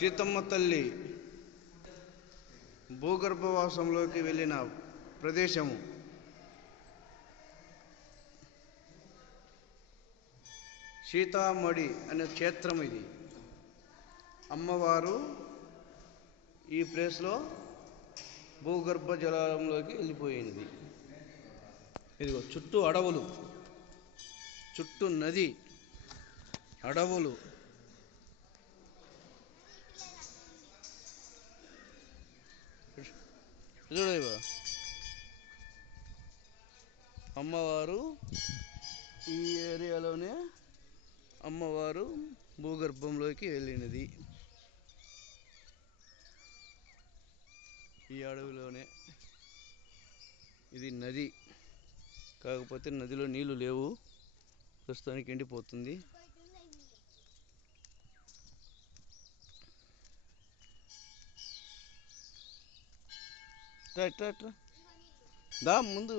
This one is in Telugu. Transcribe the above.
సీతమ్మ తల్లి భూగర్భవాసంలోకి వెళ్ళిన ప్రదేశము. సీతామడి అనే క్షేత్రం ఇది. అమ్మవారు ఈ ప్లేస్లో భూగర్భ జలంలోకి వెళ్ళిపోయింది. ఇదిగో చుట్టూ అడవులు, చుట్టూ నది, అడవులు. చూడేవా అమ్మవారు ఈ ఏరియాలోనే అమ్మవారు భూగర్భంలోకి వెళ్ళినది. ఈ అడవిలోనే. ఇది నది, కాకపోతే నదిలో నీళ్లు లేవు, ప్రస్తుతానికి ఎండిపోతుంది. దా ముందు